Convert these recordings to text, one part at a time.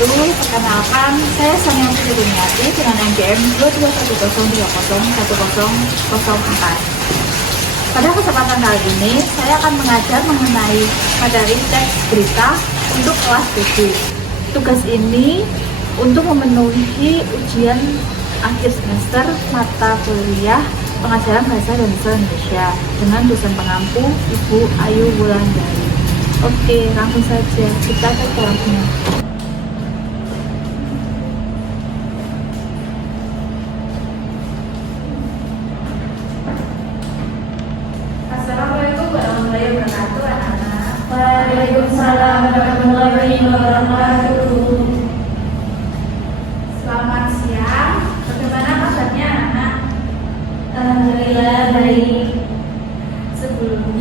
wabarakatuh. Perkenalkan, saya Sanyanti Dunyati dengan NPM 22103010004. Pada kesempatan kali ini, saya akan mengajar mengenai materi teks berita untuk kelas 7. Tugas ini untuk memenuhi ujian akhir semester mata kuliah pengajaran bahasa dan sastra Indonesia dengan dosen pengampu Ibu Ayu Wulandari. Oke, langsung saja kita ke kelasnya. Assalamualaikum warahmatullahi wabarakatuh, anak-anak. Waalaikumsalam warahmatullahi wabarakatuh. Selamat siang. Bagaimana kabarnya, anak? Alhamdulillah baik. Sebelum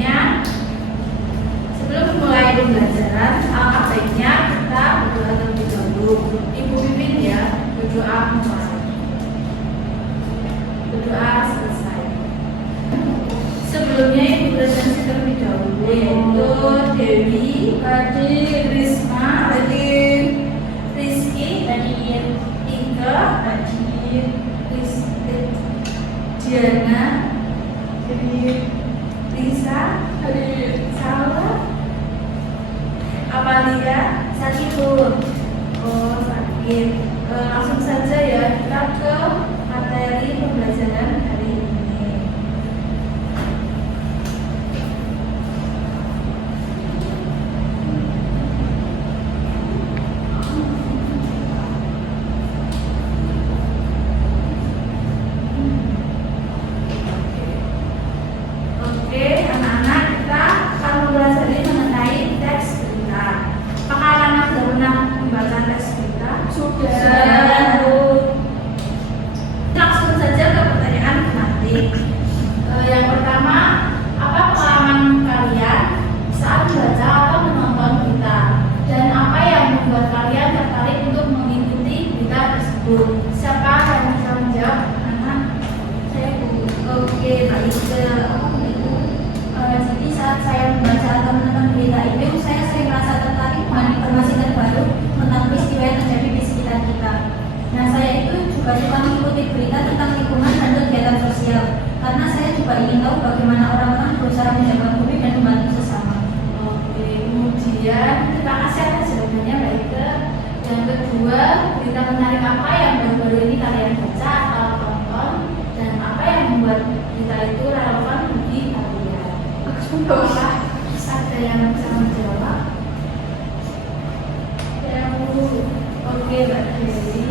mulai pembelajaran, alangkah baiknya kita berdoa terlebih dahulu. Ibu pimpin ya, berdoa mulai. Berdoa selesai. Sebelumnya ibu presentasi terlebih dahulu, yaitu Dewi, Hadir, Risma, Hadir, Rizky, Hadir, Ika, Hadir, Diana, Hadir, Lisa, Hadir, Salwa, Amalia, Sakitun. Oh, sakit. Langsung saja ya kita ke materi pembelajaran hari ini. Oke, anak-anak, kita akan mempelajari mengenai teks berita. Apakah anak-anak sudah pernah membaca teks berita? Sudah. Langsung saja ke pertanyaan tematik. Yang pertama, apa pengalaman kalian saat membaca atau menonton berita? Dan apa yang membuat kalian tertarik untuk mengikuti berita tersebut? Siapa yang bisa menjawab? Anak? Saya Bu. Oke, baik. Jadi saat saya membaca atau menonton berita itu, saya sering merasa tertarik dengan informasi terbaru tentang peristiwa yang terjadi di sekitar kita. Nah, saya itu juga suka mengikuti berita tentang lingkungan dan kegiatan sosial, karena saya juga ingin tahu bagaimana orang-orang berusaha menjaga bumi dan membantu sesama. Oke, kemudian terima kasih atas jawabannya Mbak Ike. Yang kedua, berita menarik apa yang baru-baru ini kalian baca atau tonton, dan apa yang membuat berita itu relevan bagi kalian? Apakah ada yang bisa menjawab? Oke, Mbak Dewi.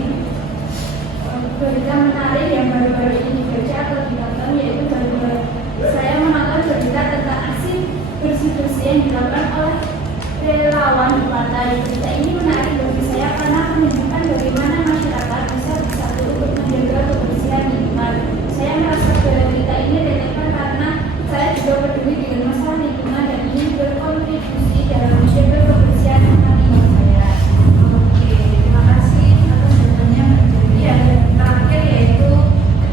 Berita menarik yang baru-baru ini dibaca atau ditonton yaitu baru-baru saya menonton berita tentang aksi bersih-bersih yang dilakukan oleh relawan di pantai. Berita ini menarik bagi saya karena menunjukkan bagaimana masyarakat bisa bersatu untuk menjaga kebersihan lingkungan. Saya merasa berita ini relevan karena saya juga peduli dengan masalah lingkungan dan ingin berkontribusi dalam menjaga kebersihan lingkungan saya. Oke, terima kasih atas jawabannya Mbak Dewi. Yang terakhir yaitu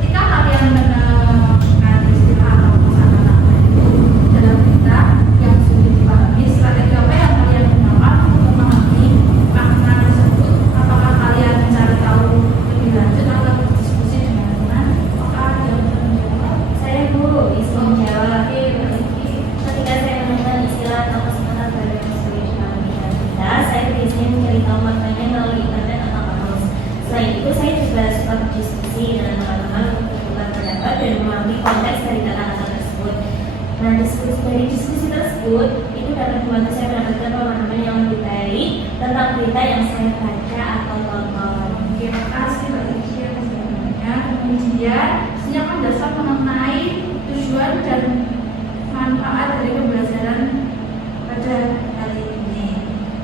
ketika kalian menemukan istilah atau kosakata itu dalam berita yang sulit dipahami, strategi apa yang kalian gunakan untuk memahami makna tersebut? Apakah kalian mencari tahu lebih lanjut atau berdiskusi dengan teman? Apakah ada yang bisa menjawab? Saya guru, bisa menjawab. Oke, Rizky. Ketika saya menemukan istilah atau kosakata baru yang sulit dipahami dalam berita, saya biasanya mencari tahu maknanya melalui internet atau kamus. Selain itu, saya juga suka berdiskusi dengan teman-teman untuk bertukar pendapat dan memahami konteks dari kata-kata tersebut. Nah, dari diskusi tersebut, itu dapat membantu saya mendapatkan pemahaman yang lebih baik tentang berita yang saya baca atau tonton. Terima kasih Mbak Rizky atas jawabannya. Kemudian, siapkan dasar mengenai tujuan dan manfaat dari pembelajaran pada hari ini.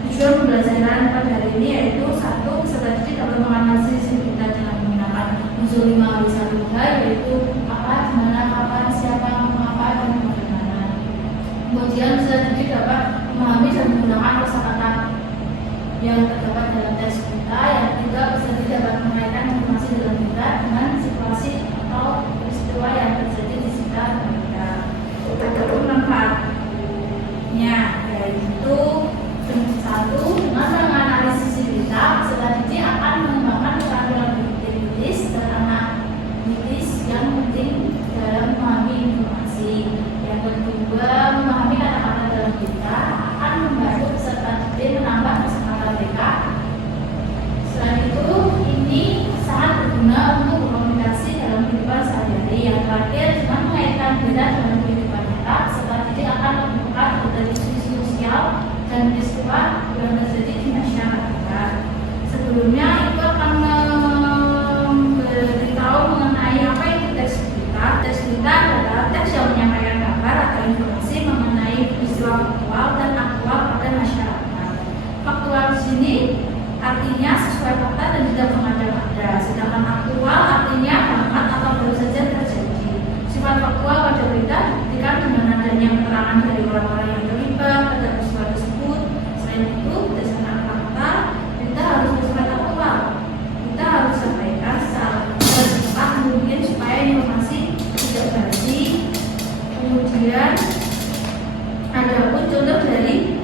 Tujuan pembelajaran pada hari ini yaitu satu, peserta didik dapat menganalisis berita dengan menggunakan unsur 5W1H, yaitu apa, di mana, kapan, siapa, mengapa, dan bagaimana. Kemudian peserta didik dapat memahami dan menggunakan kosakata yang terdapat dalam teks berita. Yang ketiga, peserta didik dapat mengaitkan informasi dalam berita dengan situasi atau peristiwa yang terjadi di sekitar mereka. Adapun manfaatnya yaitu satu, dengan menganalisis berita, peserta Kemudian ada pun contoh dari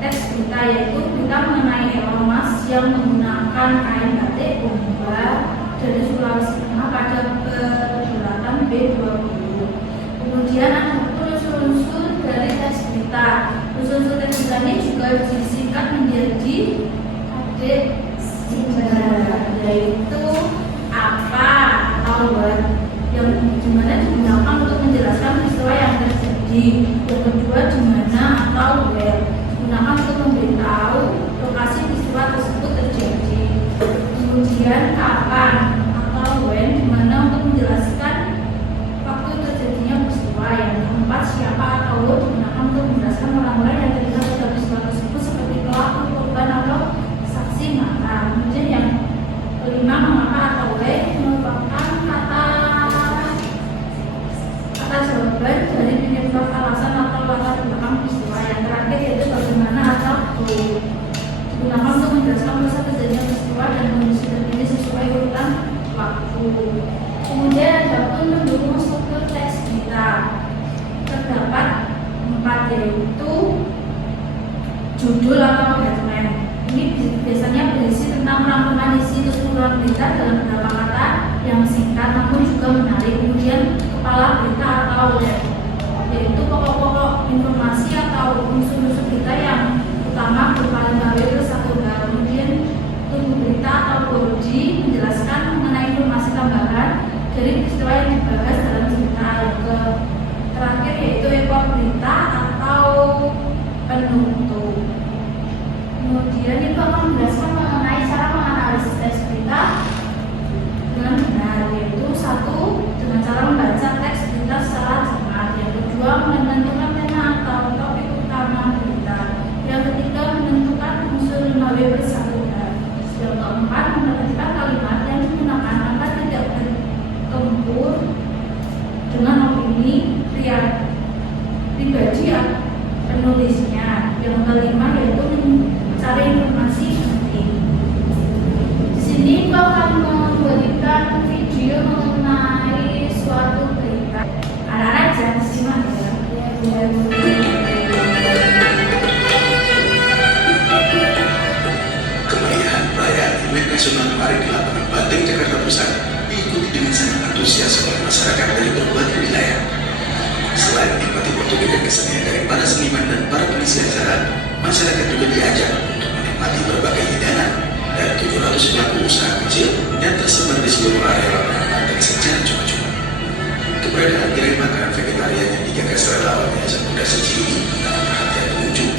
teks berita, yaitu berita mengenai Elon Musk yang menggunakan kain batik bomba dari Sulawesi Tengah pada perhelatan B20. Kemudian ada pun unsur-unsur dari teks berita. Unsur-unsur teks berita ini juga disingkat menjadi yaitu apa atau what, yang dimana digunakan untuk menjelaskan peristiwa yang terjadi. Yang kedua dimana atau where, digunakan untuk memberitahu lokasi peristiwa tersebut terjadi. Kemudian kapan atau when, dimana untuk menjelaskan waktu terjadinya peristiwa. Yang keempat siapa atau what, digunakan untuk menjelaskan orang-orang yang terlibat pada peristiwa tersebut seperti pelaku, korban atau saksi mata. Kemudian yang kelima mengapa atau why merupakan kata jawaban dari penyebab, alasan atau latar belakang peristiwa. Yang terakhir yaitu bagaimana atau who, digunakan untuk menjelaskan proses terjadinya peristiwa dan kondisi terkini sesuai urutan waktu. Kemudian ada pun mendukung struktur teks berita. Terdapat 4, yaitu judul atau headline. Ini biasanya berisi tentang rangkuman isi keseluruhan berita dalam beberapa kata yang singkat namun juga menarik. Kemudian kepala berita atau web, yaitu pokok-pokok informasi atau unsur-unsur berita yang utama berupa lembaga bersatuan. Kemudian tubuh berita atau body menjelaskan mengenai informasi tambahan dari peristiwa yang dibahas dalam berita. Yang terakhir yaitu ekor berita atau penutup. Kemudian itu akan menjelaskan mengenai cara menganalisis teks berita dengan benar, yaitu 1, dengan cara membaca teks berita secara cermat. Yang kedua, menentukan tema atau topik utama berita. Yang ketiga, menentukan unsur lembaga bersatuan. Yang keempat, memperhatikan kalimat yang digunakan agar tidak bertempur dengan opini pribadi penulisnya. Yang kelima yaitu mencari informasi penting. Di sini Ibu akan memberikan video mengenai suatu berita. Anak-anak jangan simak ya. Kemeriahan perayaan Imlek Nasional kemarin di lapangan Banteng, Jakarta Pusat diikuti dengan sangat antusias oleh masyarakat dari berbagai wilayah. Selain menikmati pertunjukan kesenian dari para seniman dan para pengisi acara, masyarakat juga diajak untuk menikmati berbagai hidangan dari 700 pelaku usaha kecil yang tersebar di seluruh area lapangan Banteng secara cuma-cuma. Keberadaan gerai makanan vegetarian yang digagas relawan Yayasan Muda Suci ini menarik perhatian pengunjung.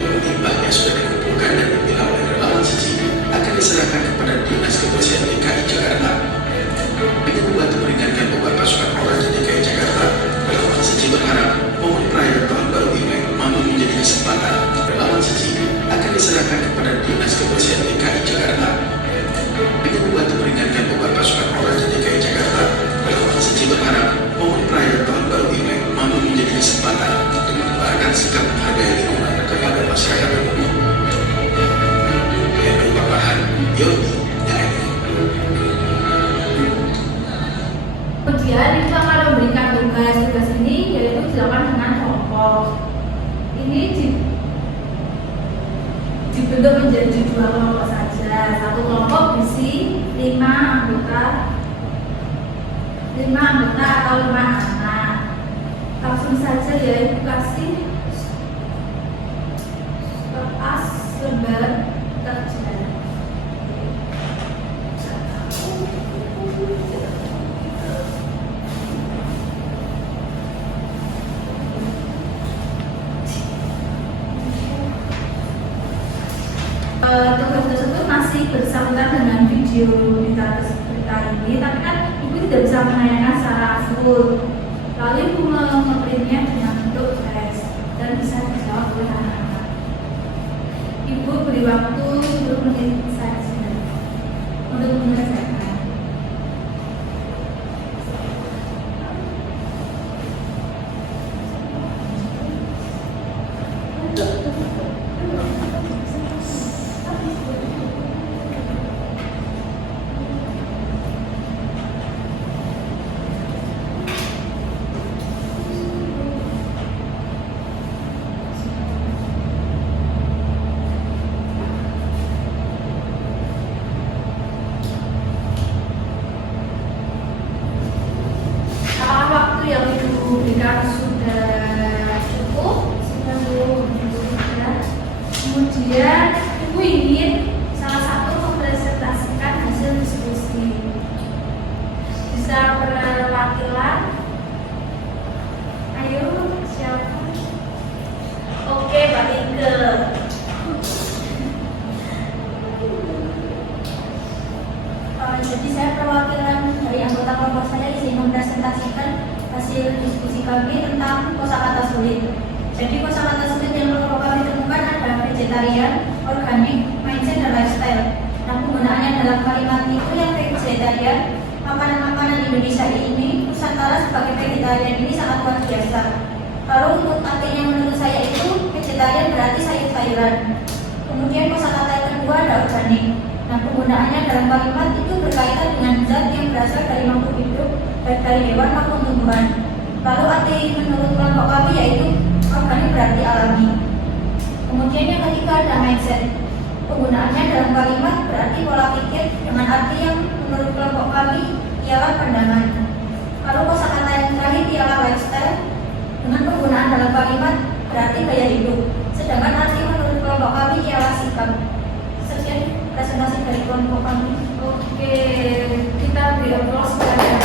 Limbahnya sudah dikumpulkan dan dipilah oleh relawan Suci akan diserahkan kepada Dinas Kebersihan DKI Jakarta. Dengan membantu meringankan beban pasukan Oranye DKI Jakarta, relawan Suci berharap momen perayaan Tahun Baru Imlek mampu menjadi kesempatan. Relawan Suci akan diserahkan kepada Dinas Kebersihan DKI Jakarta. Dengan membantu meringankan beban pasukan Oranye DKI Jakarta, relawan Suci berharap momen perayaan Tahun Baru Imlek mampu menjadi kesempatan untuk mengembangkan sikap menghargai lingkungan kepada masyarakat umum. Yang berbahan Yoni Nyaini. Kemudian itu akan memberikan tugas ini, yaitu dilakukan dengan kelompok. Ini dibentuk menjadi 2 kelompok saja. Satu kelompok berisi 5 anggota atau 5 anak. Langsung saja ya, Ibu kasih kertas lembar kerja. Tugas tersebut masih bersangkutan dengan video berita ini, tapi kan Ibu tidak bisa menanyakan secara full. Lalu Ibu memprintnya dengan bentuk teks dan bisa dijawab oleh anak-anak. Ibu beri waktu 10 menit saja untuk menyelesaikan. Ibu ingin salah satu mempresentasikan hasil diskusi. Bisa perwakilan? Ayo, siapa? Oke, Pak Ike. Jadi saya perwakilan dari anggota kelompok saya izin mempresentasikan hasil diskusi kami tentang kosakata sulit. Jadi kosakata sulit yang kelompok kami temukan ada vegetarian, organik, mindset, dan lifestyle. Nah, penggunaannya dalam kalimat itu yang vegetarian, makanan-makanan Indonesia ini, Nusantara sebagai vegetarian ini sangat luar biasa. Lalu untuk artinya menurut saya itu vegetarian berarti sayur-sayuran. Kemudian kosakata yang kedua ada organik. Nah, penggunaannya dalam kalimat itu berkaitan dengan zat yang berasal dari makhluk hidup, baik dari hewan maupun tumbuhan. Lalu arti menurut kelompok kami yaitu organik berarti alami. Kemudian yang ketiga ada mindset. Penggunaannya dalam kalimat berarti pola pikir dengan arti yang menurut kelompok kami ialah pandangan. Lalu kosakata yang terakhir ialah lifestyle. Dengan penggunaan dalam kalimat berarti gaya hidup. Sedangkan arti menurut kelompok kami ialah sikap. Sekian presentasi dari kelompok kami. Oke, kita beri aplaus kepada yang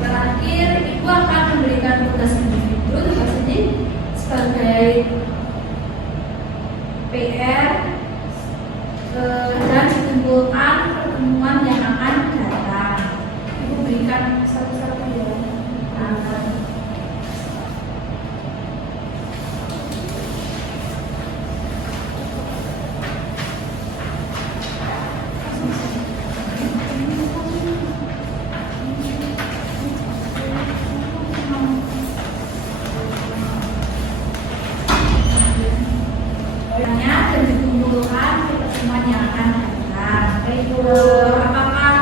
terakhir. Ibu akan memberikan tugas individu, tugas ini sebagai PR dan dikumpulkan pertemuan yang akan datang. Ibu berikan satu-satu ya. Dan dikumpulkan ke pertemuan yang akan datang. Apakah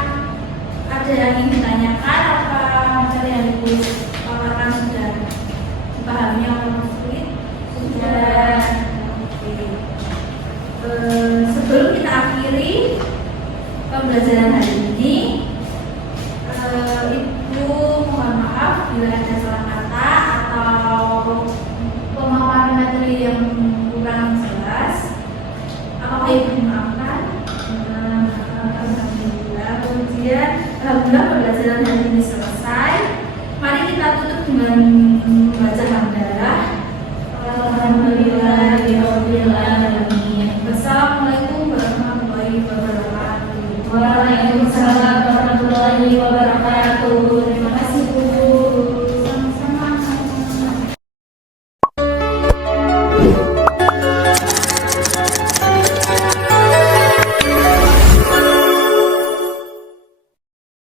ada yang ingin ditanyakan? Apa materi yang dipaparkan sudah dipahami oleh Mas Kulit? Sudah. Oke. Sebelum kita akhiri pembelajaran hari ini, Ibu mohon maaf bila ada salah kata atau pemaparan materi yang kurang jelas. Apakah Ibu memaafkan? Alhamdulillah. Kemudian alhamdulillah pembelajaran hari ini